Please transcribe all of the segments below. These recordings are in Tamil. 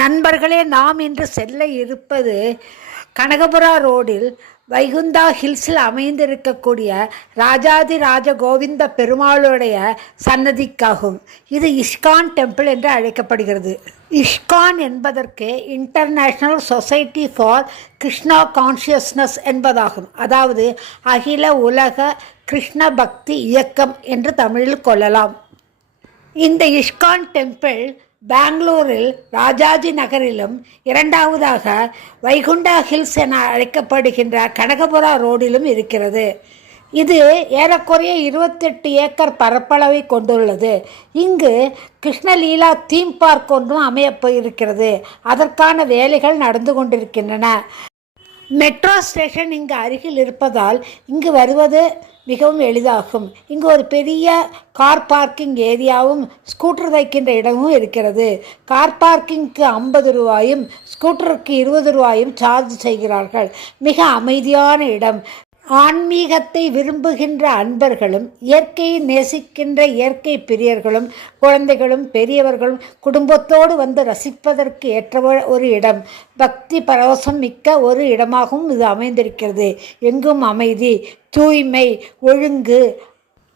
நண்பர்களே நாம் இன்று செல்ல இருப்பது கனகபுரா ரோடில் வைகுந்தா ஹில்ஸில் அமைந்திருக்கக்கூடிய ராஜாதி ராஜ கோவிந்த பெருமாளுடைய சன்னதிக்காகும். இது இஸ்கான் டெம்பிள் என்று அழைக்கப்படுகிறது. இஸ்கான் என்பதற்கு international society for Krishna consciousness என்பதாகும். அதாவது அகில உலக கிருஷ்ண பக்தி இயக்கம் என்று தமிழில் கொள்ளலாம். இந்த இஷ்கான் டெம்பிள் பெங்களூரில் ராஜாஜி நகரிலும் இரண்டாவதாக வைகுண்டா ஹில்ஸ் என அழைக்கப்படுகின்ற கனகபுரா ரோடிலும் இருக்கிறது. இது ஏறக்குறைய இருபத்தெட்டு ஏக்கர் பரப்பளவை கொண்டுள்ளது. இங்கு கிருஷ்ணலீலா தீம் பார்க் ஒன்றும் அமையப்போ இருக்கிறது அதற்கான வேலைகள் நடந்து கொண்டிருக்கின்றன. மெட்ரோ ஸ்டேஷன் இங்கு அருகில் இருப்பதால் இங்கு வருவது மிகவும் எளிதாகும். இங்கு ஒரு பெரிய கார் பார்க்கிங் ஏரியாவும் ஸ்கூட்டர் வைக்கின்ற இடமும் இருக்கிறது. கார் பார்க்கிங்க்கு ஐம்பது ரூபாயும் ஸ்கூட்டருக்கு இருபது ரூபாயும் சார்ஜ் செய்கிறார்கள். மிக அமைதியான இடம். ஆன்மீகத்தை விரும்புகின்ற அன்பர்களும் இயற்கையை நேசிக்கின்ற இயற்கை பிரியர்களும் குழந்தைகளும் பெரியவர்களும் குடும்பத்தோடு வந்து ரசிப்பதற்கு ஏற்ற ஒரு இடம் பக்தி பரவசம் மிக்க ஒரு இடமாகவும் இது அமைந்திருக்கிறது. எங்கும் அமைதி தூய்மை ஒழுங்கு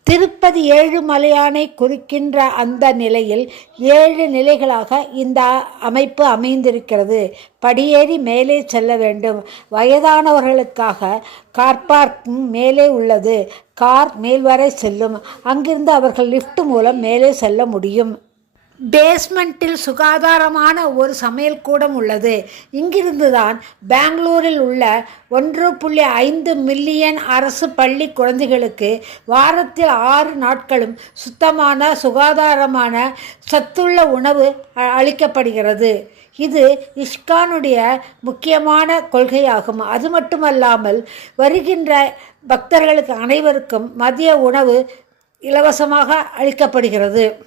திருப்பதி ஏழு மலையானை குறிக்கின்ற அந்த நிலையில் ஏழு நிலைகளாக இந்த அமைப்பு அமைந்திருக்கிறது. படியேறி மேலே செல்ல வேண்டும். வயதானவர்களுக்காக கார் பார்க்கும் மேலே உள்ளது. கார் மேல்வரை செல்லும். அங்கிருந்து அவர்கள் லிஃப்ட் மூலம் மேலே செல்ல முடியும். பேஸ்மெண்ட்டில் சுகாதாரமான ஒரு சமையல் கூடம் உள்ளது. இங்கிருந்து தான் பெங்களூரில் உள்ள ஒன்று புள்ளி ஐந்து மில்லியன் அரசு பள்ளி குழந்தைகளுக்கு வாரத்தில் ஆறு நாட்களும் சுத்தமான சுகாதாரமான சத்துள்ள உணவு அ- அளிக்கப்படுகிறது. இது இஷ்கானுடைய முக்கியமான கொள்கையாகும். அது மட்டுமல்லாமல் வருகின்ற பக்தர்களுக்கு அனைவருக்கும் மதிய உணவு இலவசமாக அளிக்கப்படுகிறது.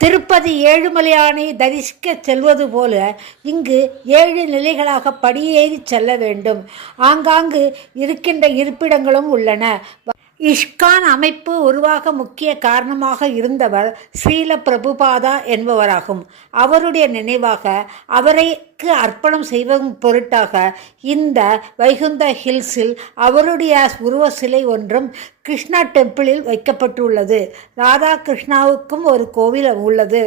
திருப்பதி ஏழுமலையானை தரிசிக்க செல்வது போல இங்கு ஏழு நிலைகளாக படியேறி செல்ல வேண்டும். ஆங்காங்கு இருக்கின்ற இருப்பிடங்களும் உள்ளன. இஷ்கான் அமைப்பு உருவாக முக்கிய காரணமாக இருந்தவர் ஸ்ரீல பிரபுபாதா என்பவராகும். அவருடைய நினைவாக அவரைக்கு அர்ப்பணம் செய்வதன் பொருட்டாக இந்த வைகுந்த ஹில்ஸில் அவருடைய உருவ சிலை ஒன்றும் கிருஷ்ணா டெம்பிளில் வைக்கப்பட்டுள்ளது. ராதா கிருஷ்ணாவுக்கும் ஒரு கோவில் உள்ளது.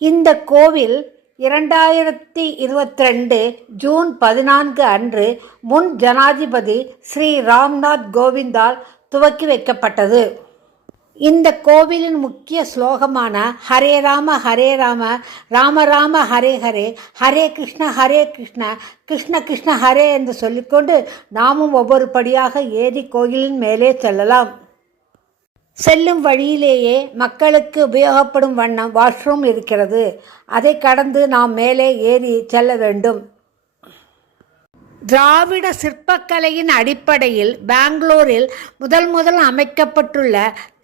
இந்த கோவில் இரண்டாயிரத்தி இருபத்தி ரெண்டு ஜூன் பதினான்கு அன்று முன் ஜனாதிபதி ஸ்ரீ ராம்நாத் கோவிந்தால் துவக்கி வைக்கப்பட்டது. இந்த கோவிலின் முக்கிய ஸ்லோகமான ஹரே ராம ஹரே ராம ராம ராம ஹரே ஹரே ஹரே கிருஷ்ண ஹரே கிருஷ்ண கிருஷ்ண கிருஷ்ண ஹரே என்று சொல்லிக்கொண்டு நாமும் ஒவ்வொரு படியாக ஏறி கோயிலின் மேலே செல்லலாம். செல்லும் வழியிலேயே மக்களுக்கு உபயோகப்படும் வண்ணம் வாஷ்ரூம் இருக்கிறது. அதை கடந்து நாம் மேலே ஏறி செல்ல வேண்டும். திராவிட சிற்பக்கலையின் அடிப்படையில் பெங்களூரில் முதல் முதல் அமைக்கப்பட்டுள்ள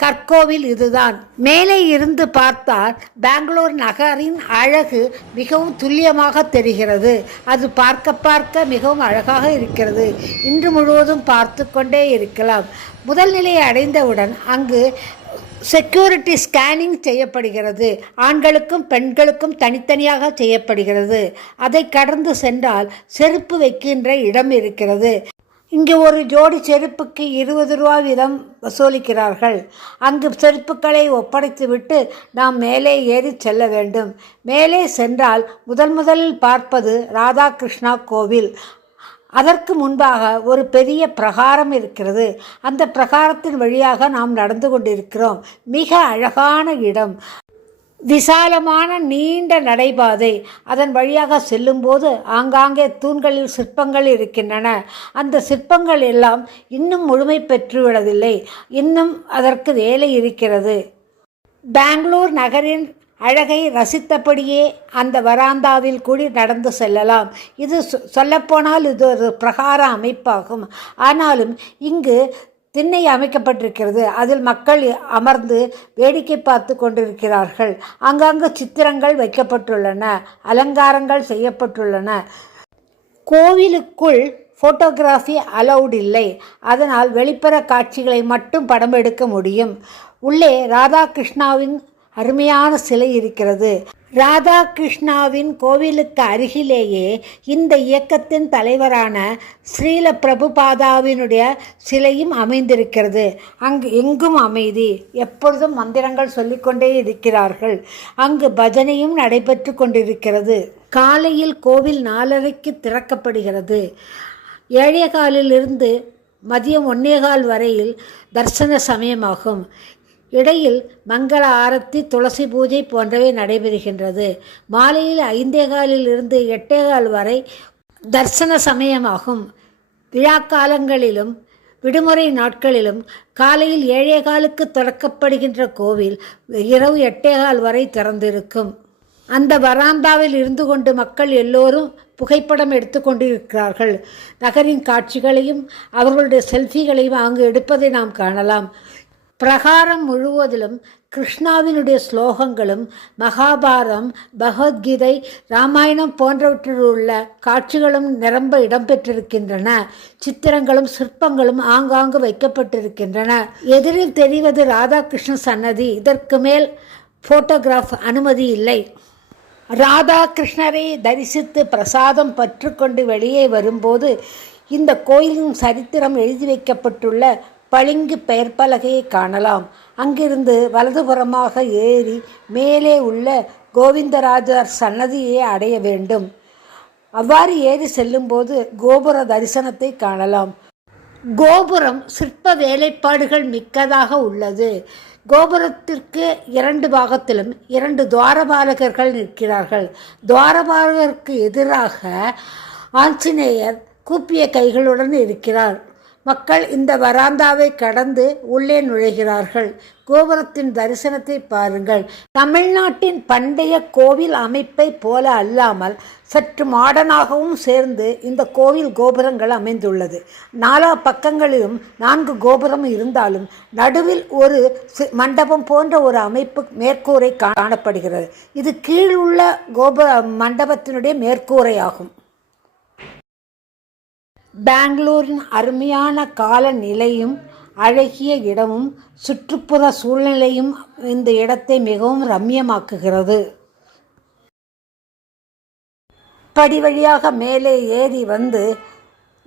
கற்கோவில் இதுதான். மேலே இருந்து பார்த்தால் பெங்களூர் நகரின் அழகு மிகவும் துல்லியமாக தெரிகிறது. அது பார்க்க பார்க்க மிகவும் அழகாக இருக்கிறது. இன்று முழுவதும் பார்த்து கொண்டே இருக்கலாம். முதல் நிலையை அடைந்தவுடன் அங்கு செக்யூரிட்டி ஸ்கேனிங் செய்யப்படுகிறது. ஆண்களுக்கும் பெண்களுக்கும் தனித்தனியாக செய்யப்படுகிறது. அதை கடந்து சென்றால் செருப்பு வைக்கின்ற இடம் இருக்கிறது. இங்கே ஒரு ஜோடி செருப்புக்கு இருபது ரூபா வீதம் வசூலிக்கிறார்கள். அங்கு செருப்புக்களை ஒப்படைத்துவிட்டு நாம் மேலே ஏறி செல்ல வேண்டும். மேலே சென்றால் முதல் முதலில் பார்ப்பது ராதாகிருஷ்ணா கோவில். அதற்கு முன்பாக ஒரு பெரிய பிரகாரம் இருக்கிறது. அந்த பிரகாரத்தின் வழியாக நாம் நடந்து கொண்டிருக்கிறோம். மிக அழகான இடம். விசாலமான நீண்ட நடைபாதை. அதன் வழியாக செல்லும்போது ஆங்காங்கே தூண்களில் சிற்பங்கள் இருக்கின்றன. அந்த சிற்பங்கள் எல்லாம் இன்னும் முழுமை பெற்றுவிடவில்லை. இன்னும் அதற்கு வேலை இருக்கிறது. பெங்களூர் நகரின் அழகை ரசித்தபடியே அந்த வராந்தாவில் கூடி நடந்து செல்லலாம். இது சொ- சொல்லப்போனால் இது ஒரு பிரகார அமைப்பாகும். ஆனாலும் இங்கு திண்ணை அமைக்கப்பட்டிருக்கிறது. அதில் மக்கள் அமர்ந்து வேடிக்கை பார்த்து கொண்டிருக்கிறார்கள். அங்கங்கு சித்திரங்கள் வைக்கப்பட்டுள்ளன. அலங்காரங்கள் செய்யப்பட்டுள்ளன. கோவிலுக்குள் ஃபோட்டோகிராஃபி அலௌட் இல்லை. அதனால் வெளிப்புற காட்சிகளை மட்டும் படம் எடுக்க முடியும். உள்ளே ராதாகிருஷ்ணாவின் அருமையான சிலை இருக்கிறது. ராதாகிருஷ்ணாவின் கோவிலுக்கு அருகிலேயே இந்த இயக்கத்தின் தலைவரான ஸ்ரீல பிரபுபாதாவினுடைய சிலையும் அமைந்திருக்கிறது. அங்கு எங்கும் அமைதி. எப்பொழுதும் மந்திரங்கள் சொல்லிக்கொண்டே இருக்கிறார்கள். அங்கு பஜனையும் நடைபெற்று கொண்டிருக்கிறது. காலையில் கோவில் நாலரைக்கு திறக்கப்படுகிறது. ஏழைய காலிலிருந்து மதியம் ஒன்னேகால் வரையில் தரிசன சமயமாகும். இடையில் மங்கள ஆரத்தி துளசி பூஜை போன்றவை நடைபெறுகின்றது. மாலையில் ஐந்தேகாலில் இருந்து எட்டே கால் வரை தர்சன சமயமாகும். விழா காலங்களிலும் விடுமுறை நாட்களிலும் காலையில் ஏழே காலுக்கு திறக்கப்படுகின்ற கோவில் இரவு எட்டே கால் வரை திறந்திருக்கும். அந்த வராந்தாவில் இருந்து கொண்டு மக்கள் எல்லோரும் புகைப்படம் எடுத்துக்கொண்டிருக்கிறார்கள் நகரின் காட்சிகளையும் அவர்களுடைய செல்ஃபிகளையும் அங்கு எடுப்பதை நாம் காணலாம். பிரகாரம் முழுவதிலும் கிருஷ்ணாவினுடைய ஸ்லோகங்களும் மகாபாரதம் பகவத்கீதை ராமாயணம் போன்றவற்றில் உள்ள காட்சிகளும் நிரம்ப இடம்பெற்றிருக்கின்றன. சித்திரங்களும் சிற்பங்களும் ஆங்காங்கு வைக்கப்பட்டிருக்கின்றன. எதிரில் தெரிவது ராதாகிருஷ்ண சன்னதி. இதற்கு மேல் ஃபோட்டோகிராஃப் அனுமதி இல்லை. ராதாகிருஷ்ணரை தரிசித்து பிரசாதம் பற்றுக்கொண்டு வெளியே வரும்போது இந்த கோயிலின் சரித்திரம் எழுதி வைக்கப்பட்டுள்ள பளிங்கு பெயர் பலகையை காணலாம். அங்கிருந்து வலதுபுறமாக ஏறி மேலே உள்ள கோவிந்தராஜர் சன்னதியை அடைய வேண்டும். அவ்வாறு ஏறி செல்லும்போது கோபுர தரிசனத்தை காணலாம். கோபுரம் சிற்ப வேலைப்பாடுகள் மிக்கதாக உள்ளது. கோபுரத்திற்கு இரண்டு பாகத்திலும் இரண்டு துவாரபாலகர்கள் நிற்கிறார்கள். துவாரபாலகருக்கு எதிராக ஆஞ்சநேயர் கூப்பிய கைகளுடன் இருக்கிறார். மக்கள் இந்த வராந்தாவை கடந்து உள்ளே நுழைகிறார்கள். கோபுரத்தின் தரிசனத்தை பாருங்கள். தமிழ்நாட்டின் பண்டைய கோவில் அமைப்பை போல அல்லாமல் சற்று மாடனாகவும் சேர்ந்து இந்த கோவில் கோபுரங்கள் அமைந்துள்ளது. நாலா பக்கங்களிலும் நான்கு கோபுரம் இருந்தாலும் நடுவில் ஒரு மண்டபம் போன்ற ஒரு அமைப்பு மேற்கூரை காணப்படுகிறது. இது கீழுள்ள கோபுர மண்டபத்தினுடைய மேற்கூரை ஆகும் பெங்களூரின் அருமையான காலநிலையும் அழகிய இடமும் சுற்றுப்புற சூழ்நிலையும் இந்த இடத்தை மிகவும் ரம்யமாக்குகிறது. படி வழியாக மேலே ஏறி வந்து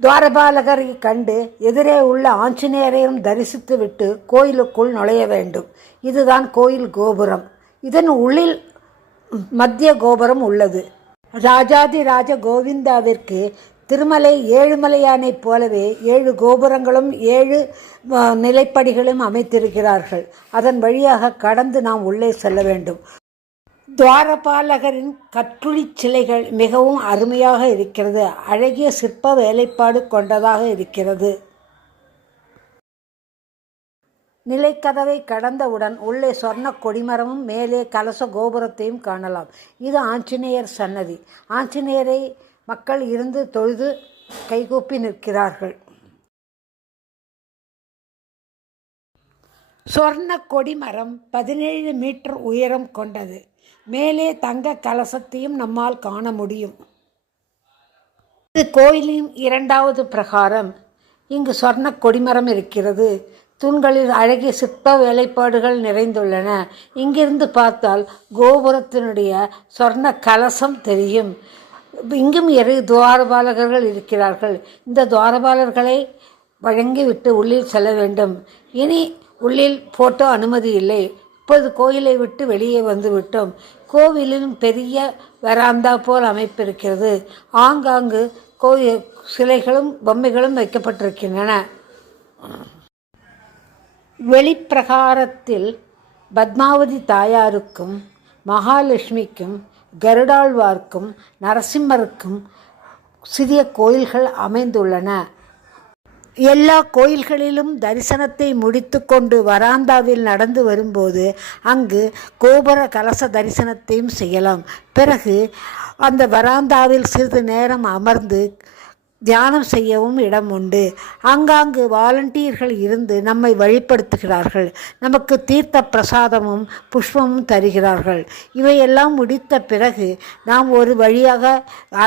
துவாரபாலகரை கண்டு எதிரே உள்ள ஆஞ்சநேயரையும் தரிசித்துவிட்டு கோயிலுக்குள் நுழைய வேண்டும். இதுதான் கோயில் கோபுரம். இதன் உள்ளில் மத்திய கோபுரம் உள்ளது. ராஜாதி ராஜ கோவிந்தாவிற்கு திருமலை ஏழுமலையானைப் போலவே ஏழு கோபுரங்களும் ஏழு நிலைப்படிகளும் அமைத்திருக்கிறார்கள். அதன் வழியாக கடந்து நாம் உள்ளே செல்ல வேண்டும். துவாரபாலகரின் கற்றுளி சிலைகள் மிகவும் அருமையாக இருக்கிறது. அழகிய சிற்ப வேலைப்பாடு கொண்டதாக இருக்கிறது. நிலைக்கதவை கடந்தவுடன் உள்ளே சொர்ண கொடிமரமும் மேலே கலச கோபுரத்தையும் காணலாம். இது ஆஞ்சநேயர் சன்னதி. ஆஞ்சநேயரை மக்கள் இருந்து தொழுது கைகூப்பி நிற்கிறார்கள். சொர்ண கொடிமரம் பதினேழு மீட்டர் உயரம் கொண்டது. மேலே தங்க கலசத்தையும் நம்மால் காண முடியும். இது கோயிலின் இரண்டாவது பிரகாரம். இங்கு சொர்ண கொடிமரம் இருக்கிறது. தூண்களில் அழகிய சிற்ப வேலைப்பாடுகள் நிறைந்துள்ளன. இங்கிருந்து பார்த்தால் கோபுரத்தினுடைய சொர்ண கலசம் தெரியும். இங்கும் இரு துவாரபாலகர்கள் இருக்கிறார்கள். இந்த துவாரபாலர்களை வழங்கிவிட்டு உள்ளில் செல்ல வேண்டும். இனி உள்ளில் போட்டோ அனுமதி இல்லை. இப்போது கோயிலை விட்டு வெளியே வந்து விட்டோம். கோவிலின் பெரிய வராந்தா போல் அமைப்பிருக்கிறது. ஆங்காங்கு கோயில் சிலைகளும் பொம்மைகளும் வைக்கப்பட்டிருக்கின்றன. வெளிப்பிரகாரத்தில் பத்மாவதி தாயாருக்கும் மகாலட்சுமிக்கும் கருடாழ்வார்க்கும் நரசிம்மருக்கும் சிறிய கோயில்கள் அமைந்துள்ளன. எல்லா கோயில்களிலும் தரிசனத்தை முடித்துக்கொண்டு வராந்தாவில் நடந்து வரும்போது அங்கு கோபுர கலச தரிசனத்தையும் செய்யலாம். பிறகு அந்த வராந்தாவில் சிறிது நேரம் அமர்ந்து தியானம் செய்யவும் இடம் உண்டு. ஆங்காங்கு வாலண்டியர்கள் இருந்து நம்மை வழிப்படுத்துகிறார்கள். நமக்கு தீர்த்த பிரசாதமும் புஷ்பமும் தருகிறார்கள். இவையெல்லாம் முடித்த பிறகு நாம் ஒரு வழியாக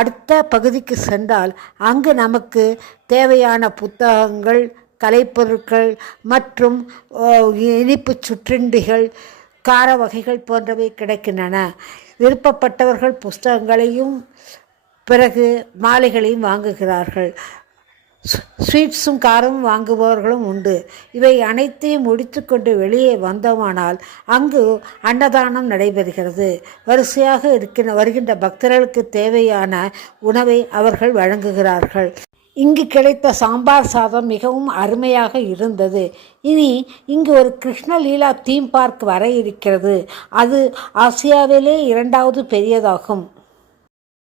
அடுத்த பகுதிக்கு சென்றால் அங்கு நமக்கு தேவையான புத்தகங்கள் கலைப்பொருட்கள் மற்றும் இனிப்பு சுற்றுண்டிகள் கார வகைகள் போன்றவை கிடைக்கின்றன. விருப்பப்பட்டவர்கள் புஸ்தகங்களையும் பிறகு மாலைகளையும் வாங்குகிறார்கள். ஸ்வீட்ஸும் காரமும் வாங்குபவர்களும் உண்டு. இவை அனைத்தையும் முடித்துக்கொண்டு வெளியே வந்தோமானால் அங்கு அன்னதானம் நடைபெறுகிறது. வரிசையாக இருக்கின்ற வருகின்ற பக்தர்களுக்கு தேவையான உணவை அவர்கள் வழங்குகிறார்கள். இங்கு கிடைத்த சாம்பார் சாதம் மிகவும் அருமையாக இருந்தது. இனி இங்கு ஒரு கிருஷ்ணலீலா தீம் பார்க் வர இருக்கிறது. அது ஆசியாவிலே இரண்டாவது பெரியதாகும்.